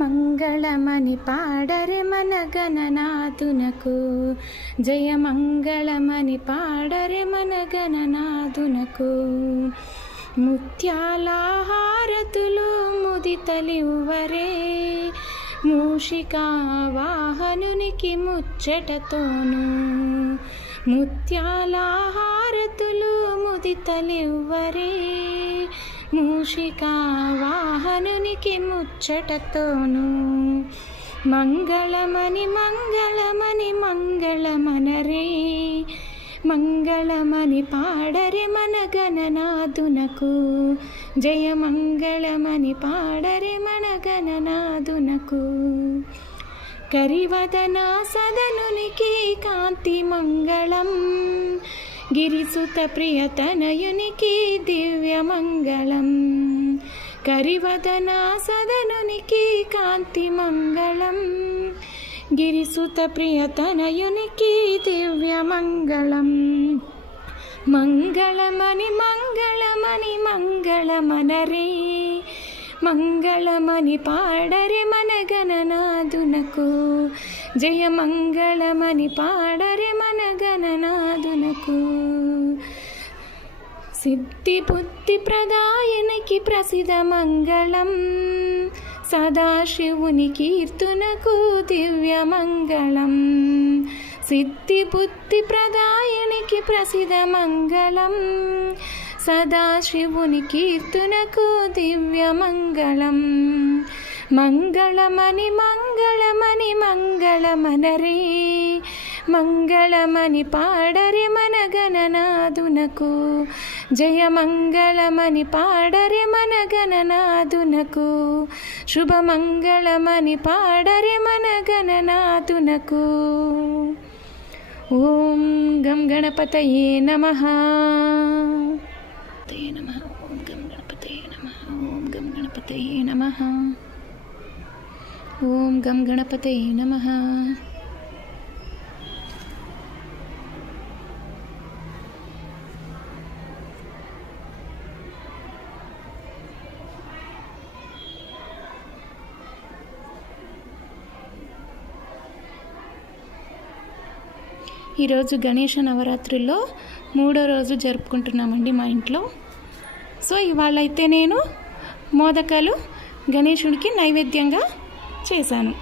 మంగళమని పాడరే మన గణనాథునకు, జయ మంగళమని పాడరే మన గణనాథునకు. ముత్యాల హారతులు ముదితలివ్వరే, మూషికా వాహనునికి ముచ్చటతోను. ముత్యాల హారతులు ముదితలివ్వరే, మూషికా వాహనునికి ముచ్చటతోను. మంగళమని మంగళమని మంగళమనరే, మంగళమని పాడరే మన గణనాథునకు, జయ మంగళమని పాడరే మన గణనాథునకు. కరివదన సదనునికి కాంతి మంగళం, గిరిసుత ప్రియతనయునికి దివ్య మంగళం. కరివదన సదనునికి కాంతి మంగళం, గిరిసుత ప్రియతనయునికి దివ్య మంగళం. మంగళమని మంగళమని మంగళమనరే, మంగళమని పాడరే మన గణనాథునకు, జయ మంగళమని పాడరే మన గణనాథునకు. సిద్ధి బుద్ధి ప్రదాయనికి ప్రసిద్ధ మంగళం, సదాశివుని కీర్తనకు దివ్య మంగళం. సిద్ధి బుద్ధి ప్రదాయనికి ప్రసిద్ధ మంగళం, సదాశివుని కీర్తనకు దివ్య మంగళం. మంగళమని మంగళమని మంగళమనరే, మంగళమని పాడరే మన గణనాథునకు, జయ మంగళమని పాడరే మన గణనాథునకు. శుభమంగళమని పాడరే మన గణనాథునకు. ఓం గం గణపతయే నమః. ఓం గం గణపతయే నమః. ఓం గం గణపతయే నమః. ఓం గం గణపతయే నమః. ఈరోజు గణేష నవరాత్రుల్లో 3వ రోజు జరుపుకుంటున్నామండి మా ఇంట్లో. సో ఇవాళ అయితే నేను మోదకాలు గణేశుడికి నైవేద్యంగా చేశాను.